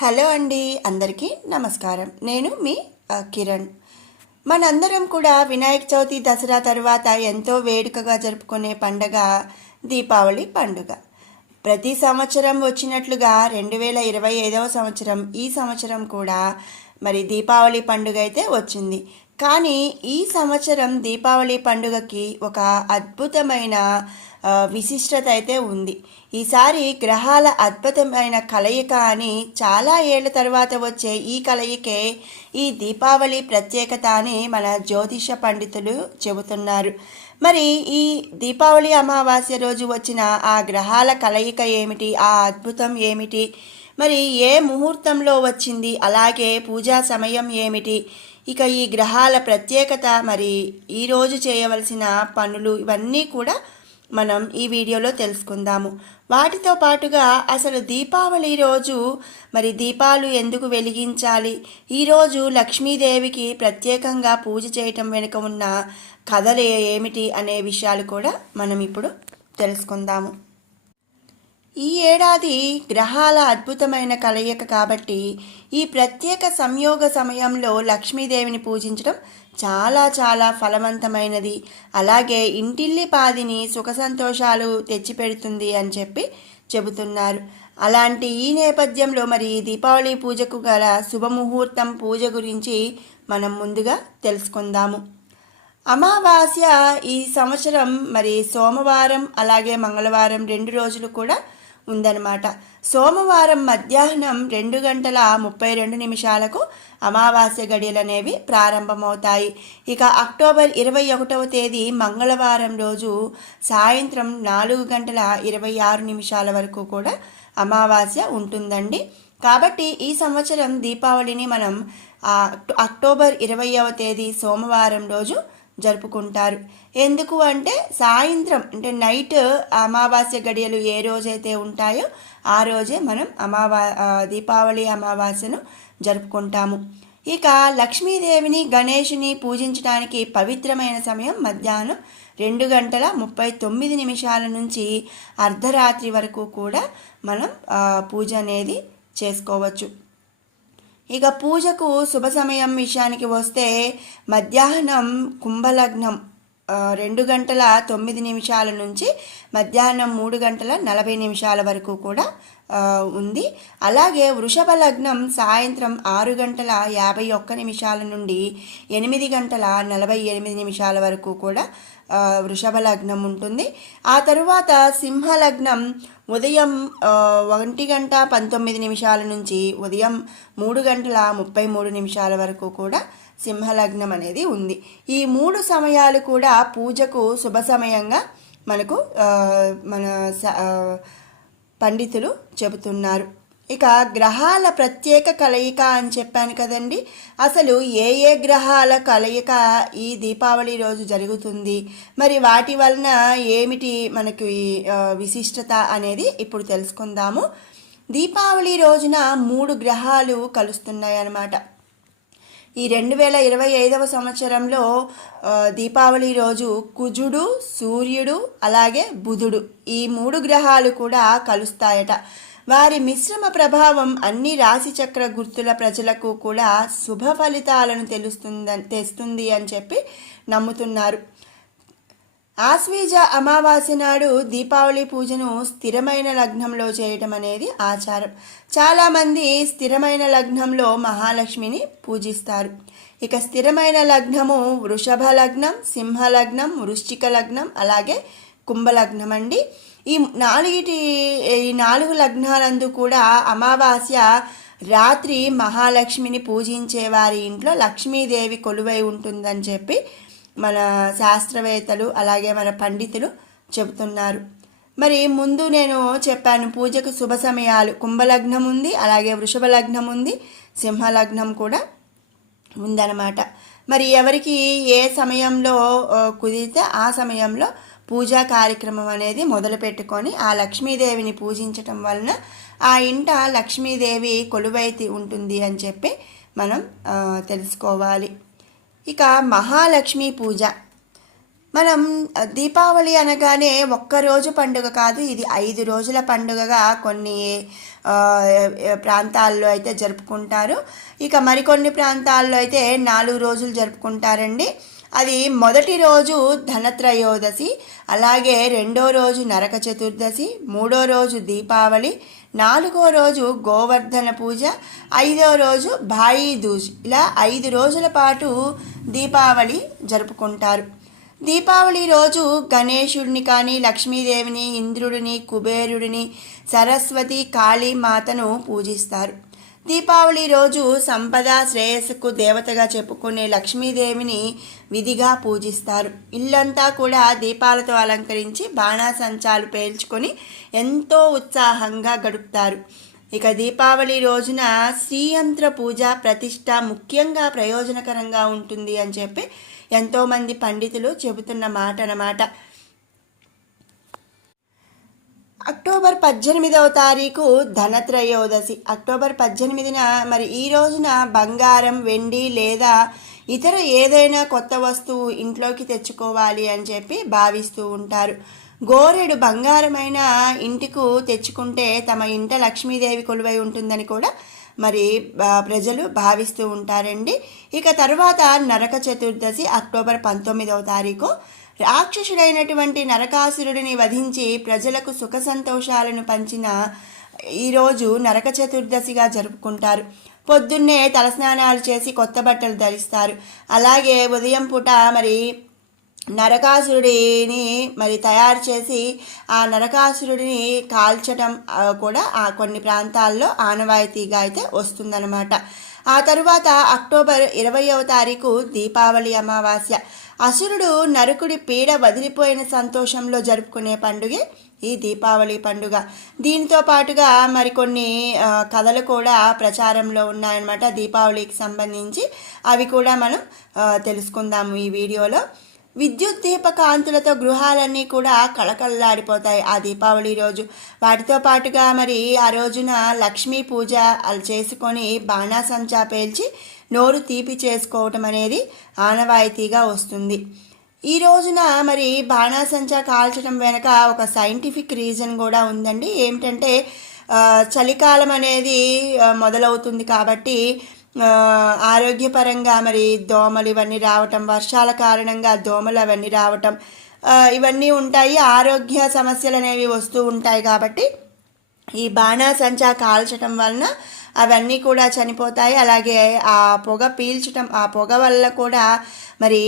Hello అండి అందరికీ నమస్కారం. నేను మీ కిరణ్. మనందరం కూడా వినాయక చవితి దసరా తర్వాత ఎంతో వేడుకగా జరుపుకునే పండగ దీపావళి పండుగ. ప్రతి సంవత్సరం వచ్చినట్లుగా రెండు వేల ఇరవై ఐదవ సంవత్సరం ఈ సంవత్సరం కూడా మరి దీపావళి పండుగ అయితే వచ్చింది. కానీ ఈ సంవత్సరం దీపావళి పండుగకి ఒక అద్భుతమైన విశిష్టత అయితే ఉంది. ఈసారి గ్రహాల అద్భుతమైన కలయిక అని చాలా ఏళ్ళ తర్వాత వచ్చే ఈ కలయికే ఈ దీపావళి ప్రత్యేకత అని మన జ్యోతిష పండితులు చెబుతున్నారు. మరి ఈ దీపావళి అమావాస్య రోజు వచ్చిన ఆ గ్రహాల కలయిక ఏమిటి? ఆ అద్భుతం ఏమిటి? మరి ఏ ముహూర్తంలో వచ్చింది? అలాగే పూజా సమయం ఏమిటి? ఇక ఈ గ్రహాల ప్రత్యేకత మరి ఈరోజు చేయవలసిన పనులు ఇవన్నీ కూడా మనం ఈ వీడియోలో తెలుసుకుందాము. వాటితో పాటుగా అసలు దీపావళి రోజు మరి దీపాలు ఎందుకు వెలిగించాలి? ఈరోజు లక్ష్మీదేవికి ప్రత్యేకంగా పూజ చేయటం వెనుక ఉన్న కథలు ఏమిటి అనే విషయాలు కూడా మనం ఇప్పుడు తెలుసుకుందాము. ఈ ఏడాది గ్రహాల అద్భుతమైన కలయిక కాబట్టి ఈ ప్రత్యేక సంయోగ సమయంలో లక్ష్మీదేవిని పూజించడం చాలా చాలా ఫలవంతమైనది. అలాగే ఇంటిల్లి పాదిని సుఖ సంతోషాలు తెచ్చిపెడుతుంది అని చెప్పి చెబుతున్నారు. అలాంటి ఈ నేపథ్యంలో మరి దీపావళి పూజకు గల శుభముహూర్తం పూజ గురించి మనం ముందుగా తెలుసుకుందాము. అమావాస్య ఈ సంవత్సరం మరి సోమవారం అలాగే మంగళవారం రెండు రోజులు కూడా ఉందన్నమాట. సోమవారం మధ్యాహ్నం రెండు గంటల ముప్పై రెండు నిమిషాలకు అమావాస్య గడియలనేవి ప్రారంభమవుతాయి. ఇక అక్టోబర్ ఇరవై ఒకటవ తేదీ మంగళవారం రోజు సాయంత్రం నాలుగు గంటల ఇరవై ఆరు నిమిషాల వరకు కూడా అమావాస్య ఉంటుందండి. కాబట్టి ఈ సంవత్సరం దీపావళిని మనం అక్టోబర్ ఇరవైవ తేదీ సోమవారం రోజు జరుపుకుంటారు. ఎందుకు అంటే సాయంత్రం అంటే నైట్ అమావాస్య గడియలు ఏ రోజైతే ఉంటాయో ఆ రోజే మనం అమావా దీపావళి అమావాస్యను జరుపుకుంటాము. ఇక లక్ష్మీదేవిని గణేషుని పూజించడానికి పవిత్రమైన సమయం మధ్యాహ్నం రెండు గంటల ముప్పై తొమ్మిది నిమిషాల నుంచి అర్ధరాత్రి వరకు కూడా మనం పూజ అనేది చేసుకోవచ్చు. ఇక పూజకు శుభ సమయం విషయానికి వస్తే మధ్యాహ్నం కుంభలగ్నం రెండు గంటల తొమ్మిది నిమిషాల నుంచి మధ్యాహ్నం మూడు గంటల నలభై నిమిషాల వరకు కూడా ఉంది. అలాగే వృషభ లగ్నం సాయంత్రం ఆరు గంటల యాభై ఒక్క నిమిషాల నుండి ఎనిమిది గంటల నలభై ఎనిమిది నిమిషాల వరకు కూడా వృషభ లగ్నం ఉంటుంది. ఆ తరువాత సింహ లగ్నం ఉదయం ఒంటి గంట పంతొమ్మిది నిమిషాల నుంచి ఉదయం మూడు గంటల ముప్పై మూడు నిమిషాల వరకు కూడా సింహలగ్నం అనేది ఉంది. ఈ మూడు సమయాలు కూడా పూజకు శుభ సమయంగా మనకు మన స- పండితులు చెబుతున్నారు. ఇక గ్రహాల ప్రత్యేక కలయిక అని చెప్పాను కదండి. అసలు ఏ ఏ గ్రహాల కలయిక ఈ దీపావళి రోజు జరుగుతుంది? మరి వాటి వలన ఏమిటి మనకి విశిష్టత అనేది ఇప్పుడు తెలుసుకుందాము. దీపావళి రోజున మూడు గ్రహాలు కలుస్తున్నాయి అన్నమాట ఈ రెండు వేల ఇరవై ఐదవ సంవత్సరంలో దీపావళి రోజు కుజుడు సూర్యుడు అలాగే బుధుడు ఈ మూడు గ్రహాలు కూడా కలుస్తాయట. వారి మిశ్రమ ప్రభావం అన్ని రాశిచక్ర గుర్తుల ప్రజలకు కూడా శుభ ఫలితాలను తెలుస్తుందని తెస్తుంది అని చెప్పి నమ్ముతున్నారు. ఆశ్వీజ అమావాస్య నాడు దీపావళి పూజను స్థిరమైన లగ్నంలో చేయటం అనేది ఆచారం. చాలామంది స్థిరమైన లగ్నంలో మహాలక్ష్మిని పూజిస్తారు. ఇక స్థిరమైన లగ్నము వృషభ లగ్నం సింహ లగ్నం వృశ్చిక లగ్నం అలాగే కుంభలగ్నం అండి. ఈ నాలుగిటి ఈ నాలుగు లగ్నాలందు కూడా అమావాస్య రాత్రి మహాలక్ష్మిని పూజించే వారి ఇంట్లో లక్ష్మీదేవి కొలువై ఉంటుందని చెప్పి మన శాస్త్రవేత్తలు అలాగే మన పండితులు చెబుతున్నారు. మరి ముందు నేను చెప్పాను పూజకు శుభ సమయాలు. కుంభలగ్నం ఉంది అలాగే వృషభ లగ్నం ఉంది సింహలగ్నం కూడా ఉందన్నమాట. మరి ఎవరికి ఏ సమయంలో కుదిరితే ఆ సమయంలో పూజా కార్యక్రమం అనేది మొదలు పెట్టుకొని ఆ లక్ష్మీదేవిని పూజించటం వలన ఆ ఇంట లక్ష్మీదేవి కొలువైతి ఉంటుంది అని చెప్పి మనం తెలుసుకోవాలి. ఇక మహాలక్ష్మి పూజ. మనం దీపావళి అనగానే ఒక్కరోజు పండుగ కాదు ఇది ఐదు రోజుల పండుగగా కొన్ని ప్రాంతాల్లో అయితే జరుపుకుంటారు. ఇక మరికొన్ని ప్రాంతాల్లో అయితే నాలుగు రోజులు జరుపుకుంటారండి. అది మొదటి రోజు ధనత్రయోదశి అలాగే రెండో రోజు నరక చతుర్దశి మూడో రోజు దీపావళి నాలుగో రోజు గోవర్ధన పూజ ఐదో రోజు భాయి దూజ్. ఇలా ఐదు రోజుల పాటు దీపావళి జరుపుకుంటారు. దీపావళి రోజు గణేశుడిని కానీ లక్ష్మీదేవిని ఇంద్రుడిని కుబేరుడిని సరస్వతి కాళీ మాతను పూజిస్తారు. దీపావళి రోజు సంపద శ్రేయస్సుకు దేవతగా చెప్పుకునే లక్ష్మీదేవిని విధిగా పూజిస్తారు. ఇల్లంతా కూడా దీపాలతో అలంకరించి బాణాసంచాలు పేల్చుకొని ఎంతో ఉత్సాహంగా గడుపుతారు. ఇక దీపావళి రోజున శ్రీయంత్ర పూజ ప్రతిష్ట ముఖ్యంగా ప్రయోజనకరంగా ఉంటుంది అని చెప్పి ఎంతోమంది పండితులు చెబుతున్న మాట అన్నమాట. అక్టోబర్ పద్దెనిమిదవ తారీఖు ధనత్రయోదశి. అక్టోబర్ పద్దెనిమిదిన మరి ఈ రోజున బంగారం వెండి లేదా ఇతర ఏదైనా కొత్త వస్తువు ఇంట్లోకి తెచ్చుకోవాలి అని చెప్పి భావిస్తూ ఉంటారు. గోరెడు బంగారమైన ఇంటికు తెచ్చుకుంటే తమ ఇంట లక్ష్మీదేవి కొలువై ఉంటుందని కూడా మరి ప్రజలు భావిస్తూ ఉంటారండి. ఇక తర్వాత నరక చతుర్దశి అక్టోబర్ పంతొమ్మిదవ తారీఖు. రాక్షసుడైనటువంటి నరకాసురుడిని వధించి ప్రజలకు సుఖ సంతోషాలను పంచిన ఈరోజు నరక చతుర్దశిగా జరుపుకుంటారు. పొద్దున్నే తలస్నానాలు చేసి కొత్త బట్టలు ధరిస్తారు. అలాగే ఉదయం పూట మరి నరకాసురుడిని మరి తయారు చేసి ఆ నరకాసురుడిని కాల్చటం కూడా ఆ కొన్ని ప్రాంతాల్లో ఆనవాయితీగా అయితే వస్తుందన్నమాట. ఆ తరువాత అక్టోబర్ ఇరవయవ తారీఖు దీపావళి అమావాస్య. అసురుడు నరకుడి పీడ వదిలిపోయిన సంతోషంలో జరుపుకునే పండుగే ఈ దీపావళి పండుగ. దీంతో పాటుగా మరికొన్ని కథలు కూడా ప్రచారంలో ఉన్నాయన్నమాట దీపావళికి సంబంధించి. అవి కూడా మనం తెలుసుకుందాము ఈ వీడియోలో. విద్యుత్ దీప కాంతులతో గృహాలన్నీ కూడా కళకళలాడిపోతాయి ఆ దీపావళి రోజు. వాటితో పాటుగా మరి ఆ రోజున లక్ష్మీ పూజ అలా చేసుకొని బాణాసంచా పేల్చి నోరు తీపి చేసుకోవటం అనేది ఆనవాయితీగా వస్తుంది. ఈ రోజున మరి బాణాసంచా కాల్చడం వెనక ఒక సైంటిఫిక్ రీజన్ కూడా ఉందండి. ఏమిటంటే చలికాలం అనేది మొదలవుతుంది కాబట్టి ఆరోగ్యపరంగా మరి దోమలు ఇవన్నీ రావటం వర్షాల కారణంగా దోమలు అవన్నీ రావటం ఇవన్నీ ఉంటాయి. ఆరోగ్య సమస్యలు అనేవి వస్తూ ఉంటాయి కాబట్టి ఈ బాణాసంచా కాల్చటం వలన అవన్నీ కూడా చనిపోతాయి. అలాగే ఆ పొగ పీల్చటం ఆ పొగ వల్ల కూడా మరి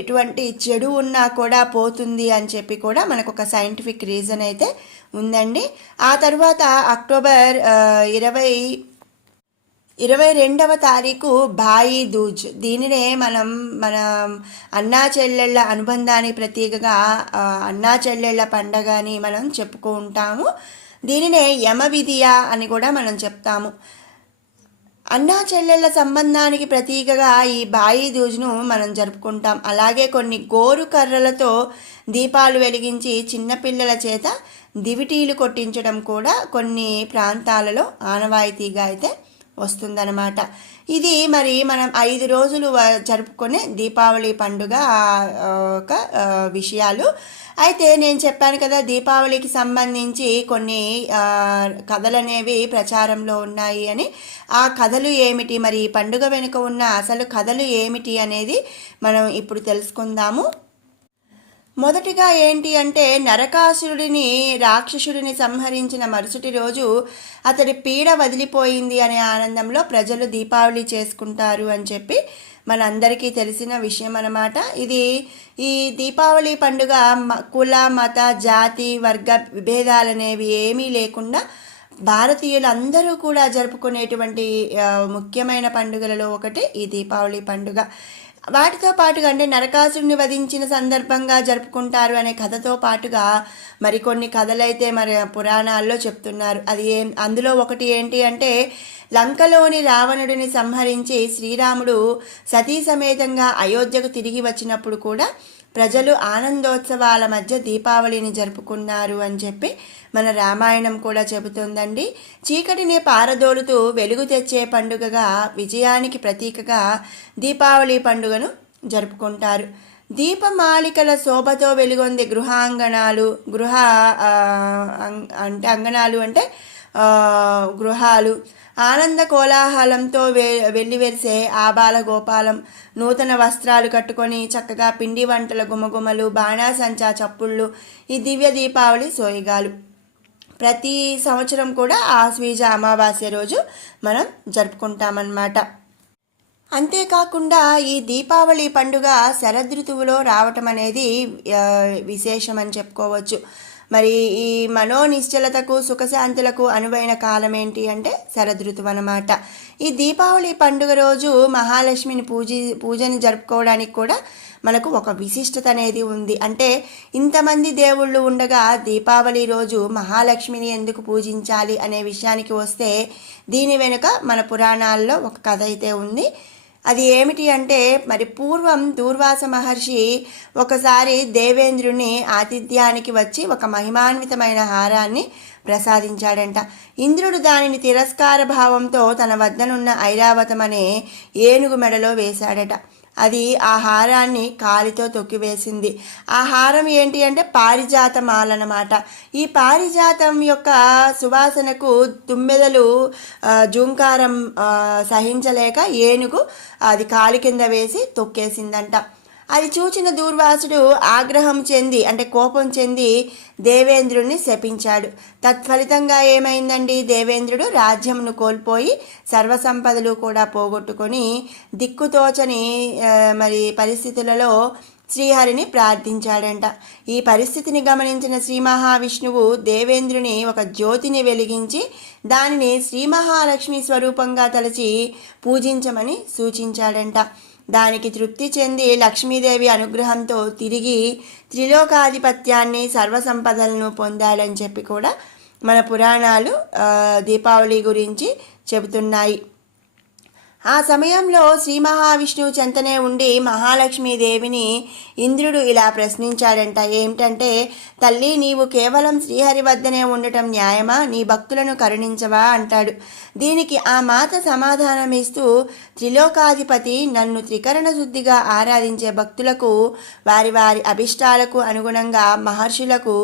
ఎటువంటి చెడు ఉన్నా కూడా పోతుంది అని చెప్పి కూడా మనకు ఒక సైంటిఫిక్ రీజన్ అయితే ఉందండి. ఆ తర్వాత అక్టోబర్ ఇరవై ఇరవై రెండవ తారీఖు భాయి దూజ్. దీనినే మనం మన అన్నా చెల్లెళ్ళ అనుబంధానికి ప్రతీకగా అన్నా చెల్లెళ్ళ పండగ అని మనం చెప్పుకుంటాము దీనినే యమ విధియ అని కూడా మనం చెప్తాము. అన్నా చెల్లెళ్ళ సంబంధానికి ప్రతీకగా ఈ బాయి దూజ్ను మనం జరుపుకుంటాం. అలాగే కొన్ని గోరు కర్రలతో దీపాలు వెలిగించి చిన్నపిల్లల చేత దివిటీలు కొట్టించడం కూడా కొన్ని ప్రాంతాలలో ఆనవాయితీగా అయితే వస్తుందన్నమాట. ఇది మరి మనం ఐదు రోజులు వ- జరుపుకునే దీపావళి పండుగ ఒక విషయాలు. అయితే నేను చెప్పాను కదా దీపావళికి సంబంధించి కొన్ని కథలు అనేవి ప్రచారంలో ఉన్నాయి అని. ఆ కథలు ఏమిటి? మరి ఈ పండుగ వెనుక ఉన్న అసలు కథలు ఏమిటి అనేది మనం ఇప్పుడు తెలుసుకుందాము. మొదటిగా ఏంటి అంటే నరకాసురుడిని రాక్షసుడిని సంహరించిన మరుసటి రోజు అతడి పీడ వదిలిపోయింది అనే ఆనందంలో ప్రజలు దీపావళి చేసుకుంటారు అని చెప్పి మనందరికీ తెలిసిన విషయం అన్నమాట. ఇది ఈ దీపావళి పండుగ మ- కుల మత జాతి వర్గ విభేదాలనేవి ఏమీ లేకుండా భారతీయులందరూ కూడా జరుపుకునేటువంటి ముఖ్యమైన పండుగలలో ఒకటి ఈ దీపావళి పండుగ. వాటితో పాటుగా అంటే నరకాసురుని వధించిన సందర్భంగా జరుపుకుంటారు అనే కథతో పాటుగా మరికొన్ని కథలైతే మరి పురాణాల్లో చెప్తున్నారు. అది ఏం అందులో ఒకటి ఏంటి అంటే లంకలోని రావణుడిని సంహరించి శ్రీరాముడు సతీ సమేతంగా అయోధ్యకు తిరిగి వచ్చినప్పుడు కూడా ప్రజలు ఆనందోత్సవాల మధ్య దీపావళిని జరుపుకున్నారు అని చెప్పి మన రామాయణం కూడా చెబుతుందండి. చీకటిని పారదోలుతూ వెలుగు తెచ్చే పండుగగా విజయానికి ప్రతీకగా దీపావళి పండుగను జరుపుకుంటారు. దీపమాలికల శోభతో వెలుగొందే గృహాంగణాలు గృహ అం- అంటే అంగణాలు అంటే గృహాలు. ఆనంద కోలాహలంతో వె వెల్లివెరిసే ఆబాల గోపాలం నూతన వస్త్రాలు కట్టుకొని చక్కగా పిండి వంటల గుమగుమలు బాణాసంచా చప్పుళ్ళు ఈ దివ్య దీపావళి సోయిగాలు. ప్రతి సంవత్సరం కూడా ఆశ్వీజ అమావాస్య రోజు మనం జరుపుకుంటామన్నమాట. అంతేకాకుండా ఈ దీపావళి పండుగ శరదృతువులో రావటం అనేది విశేషం అని చెప్పుకోవచ్చు. మరి ఈ మనోనిశ్చలతకు సుఖశాంతులకు అనువైన కాలం ఏంటి అంటే శరదృతువు అన్నమాట. ఈ దీపావళి పండుగ రోజు మహాలక్ష్మిని పూజ పూజని జరుపుకోవడానికి కూడా మనకు ఒక విశిష్టత అనేది ఉంది. అంటే ఇంతమంది దేవుళ్ళు ఉండగా దీపావళి రోజు మహాలక్ష్మిని ఎందుకు పూజించాలి అనే విషయానికి వస్తే దీని వెనుక మన పురాణాల్లో ఒక కథ అయితే ఉంది. అది ఏమిటి అంటే మరి పూర్వం దూర్వాస మహర్షి ఒకసారి దేవేంద్రుని ఆతిథ్యానికి వచ్చి ఒక మహిమాన్వితమైన హారాన్ని ప్రసాదించాడంట. ఇంద్రుడు దానిని తిరస్కార భావంతో తన వద్దనున్న ఐరావతం అనే ఏనుగు మెడలో వేశాడట. అది ఆ హారాన్ని కాలితో తొక్కివేసింది. ఆ హారం ఏంటి అంటే పారిజాత మాలన్నమాట ఈ పారిజాతం యొక్క సువాసనకు తుమ్మెదలు జుంకారం జూంకారం సహించలేక ఏనుగు అది కాలి కింద వేసి తొక్కేసిందంట. అది చూచిన దూర్వాసుడు ఆగ్రహం చెంది అంటే కోపం చెంది దేవేంద్రుణ్ణి శపించాడు. తత్ఫలితంగా ఏమైందండి? దేవేంద్రుడు రాజ్యంను కోల్పోయి సర్వసంపదలు కూడా పోగొట్టుకొని దిక్కుతోచని మరి పరిస్థితులలో శ్రీహరిని ప్రార్థించాడంట. ఈ పరిస్థితిని గమనించిన శ్రీ మహావిష్ణువు దేవేంద్రుని ఒక జ్యోతిని వెలిగించి దానిని శ్రీ మహాలక్ష్మి స్వరూపంగా తలచి పూజించమని సూచించాడంట. దానికి తృప్తి చెంది లక్ష్మీదేవి అనుగ్రహంతో తిరిగి త్రిలోకాధిపత్యాన్ని సర్వసంపదలను పొందాడని చెప్పి కూడా మన పురాణాలు దీపావళి గురించి చెబుతున్నాయి. ఆ సమయంలో శ్రీ మహావిష్ణువు చెంతనే ఉండి మహాలక్ష్మీదేవిని ఇంద్రుడు ఇలా ప్రశ్నించాడంట. ఏమిటంటే తల్లి నీవు కేవలం శ్రీహరి వద్దనే ఉండటం న్యాయమా? నీ భక్తులను కరుణించవా? అంటాడు. దీనికి ఆ మాత సమాధానమిస్తూ త్రిలోకాధిపతి నన్ను త్రికరణ శుద్ధిగా ఆరాధించే భక్తులకు వారి వారి అభిష్టాలకు అనుగుణంగా మహర్షులకు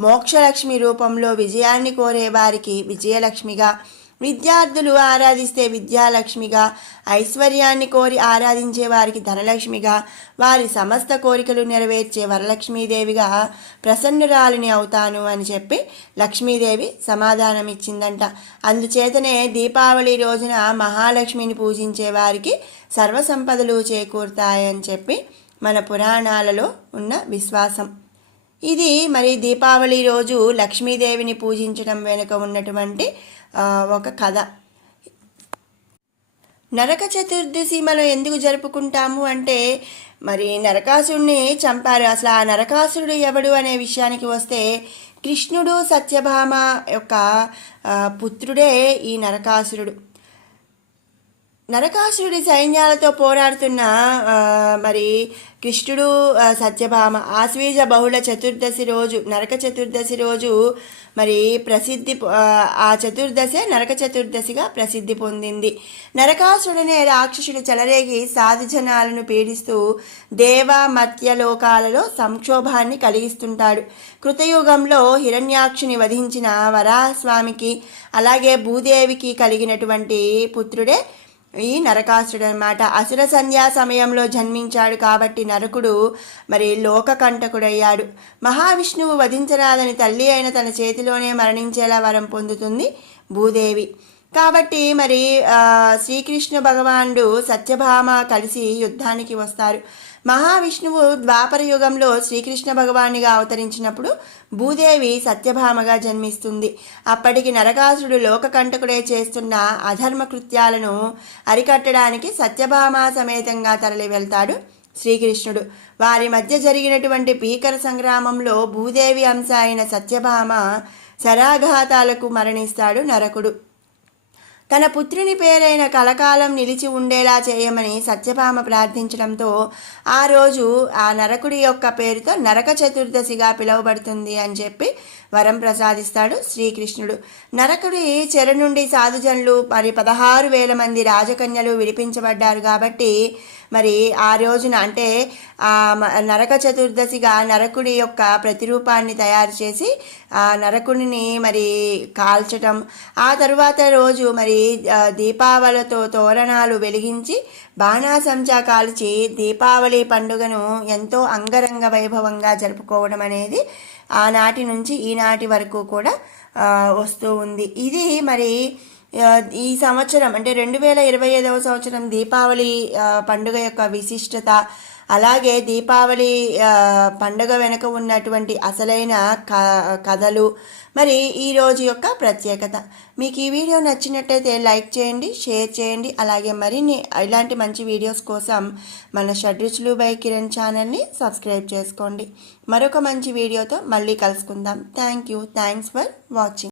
మోక్షలక్ష్మి రూపంలో విజయాన్ని కోరే వారికి విజయలక్ష్మిగా విద్యార్థులు ఆరాధిస్తే విద్యాలక్ష్మిగా ఐశ్వర్యాన్ని కోరి ఆరాధించే వారికి ధనలక్ష్మిగా వారి సమస్త కోరికలు నెరవేర్చే వరలక్ష్మీదేవిగా ప్రసన్నురాలిని అవుతాను అని చెప్పి లక్ష్మీదేవి సమాధానం ఇచ్చిందంట అందుచేతనే దీపావళి రోజున మహాలక్ష్మిని పూజించే వారికి సర్వసంపదలు చేకూరుతాయని చెప్పి మన పురాణాలలో ఉన్న విశ్వాసం. ఇది మరి దీపావళి రోజు లక్ష్మీదేవిని పూజించడం వెనుక ఉన్నటువంటి ఒక కథ. నరక చతుర్దశి మనం ఎందుకు జరుపుకుంటాము అంటే మరి నరకాసుడిని చంపారు. అసలు ఆ నరకాసురుడు ఎవడు అనే విషయానికి వస్తే కృష్ణుడు సత్యభామ యొక్క పుత్రుడే ఈ నరకాసురుడు. నరకాసురుడి సైన్యాలతో పోరాడుతున్న మరి కృష్ణుడు సత్యభామ ఆశ్వీజ బహుళ చతుర్దశి రోజు నరక చతుర్దశి రోజు మరి ప్రసిద్ధి ఆ, ఆ చతుర్దశి నరక చతుర్దశిగా ప్రసిద్ధి పొందింది. నరకాసురుడనే రాక్షసుడు చెలరేగి సాధుజనాలను పీడిస్తూ దేవ మత్య లోకాలలో సంక్షోభాన్ని కలిగిస్తుంటాడు. కృతయుగంలో హిరణ్యాక్షుని వధించిన వరాహస్వామికి అలాగే భూదేవికి కలిగినటువంటి పుత్రుడే ఈ నరకాసుడు అనమాట అసుర సంధ్యా సమయంలో జన్మించాడు కాబట్టి నరకుడు మరి లోకకంటకుడయ్యాడు. మహావిష్ణువు వధించరాదని తల్లి అయిన తన చేతిలోనే మరణించేలా వరం పొందుతుంది భూదేవి. కాబట్టి మరి శ్రీకృష్ణ భగవానుడు సత్యభామ కలిసి యుద్ధానికి వస్తారు. మహావిష్ణువు ద్వాపర యుగంలో శ్రీకృష్ణ భగవానిగా అవతరించినప్పుడు భూదేవి సత్యభామగా జన్మిస్తుంది. అప్పటికి నరకాసురుడు లోకకంటకుడే చేస్తున్న అధర్మ కృత్యాలను అరికట్టడానికి సత్యభామ సమేతంగా తరలి వెళ్తాడు శ్రీకృష్ణుడు. వారి మధ్య జరిగినటువంటి భీకర సంగ్రామంలో భూదేవి అంశ అయిన సత్యభామ శరాఘాతాలకు మరణిస్తాడు నరకుడు. తన పుత్రుని పేరైన కలకాలం నిలిచి ఉండేలా చేయమని సత్యభామ ప్రార్థించడంతో ఆ రోజు ఆ నరకుడి యొక్క పేరుతో నరక చతుర్దశిగా పిలువబడుతుంది అని చెప్పి వరం ప్రసాదిస్తాడు శ్రీకృష్ణుడు. నరకుడి చెర నుండి సాధుజనులు మరి పదహారు వేల మంది రాజకన్యలు విడిపించబడ్డారు కాబట్టి మరి ఆ రోజున అంటే ఆ నరక చతుర్దశిగా నరకుడి యొక్క ప్రతిరూపాన్ని తయారు చేసి ఆ నరకుడిని మరి కాల్చటం ఆ తరువాత రోజు మరి దీపావళితో తోరణాలు వెలిగించి బాణాసంచా కాల్చి దీపావళి పండుగను ఎంతో అంగరంగ వైభవంగా జరుపుకోవడం అనేది ఆనాటి నుంచి ఈనాటి వరకు కూడా వస్తూ ఉంది. ఇది మరి ఈ సంవత్సరం అంటే రెండు వేల ఇరవై ఐదవ సంవత్సరం దీపావళి పండుగ యొక్క విశిష్టత అలాగే దీపావళి పండుగ వెనుక ఉన్నటువంటి అసలైన క కథలు. మరి ఈరోజు యొక్క ప్రత్యేకత. మీకు ఈ వీడియో నచ్చినట్టయితే లైక్ చేయండి షేర్ చేయండి. అలాగే మరిన్ని ఇలాంటి మంచి వీడియోస్ కోసం మన షడ్రుచులు బై కిరణ్ ఛానల్ని సబ్స్క్రైబ్ చేసుకోండి. మరొక మంచి వీడియోతో మళ్ళీ కలుసుకుందాం. Thank you. Thanks for watching.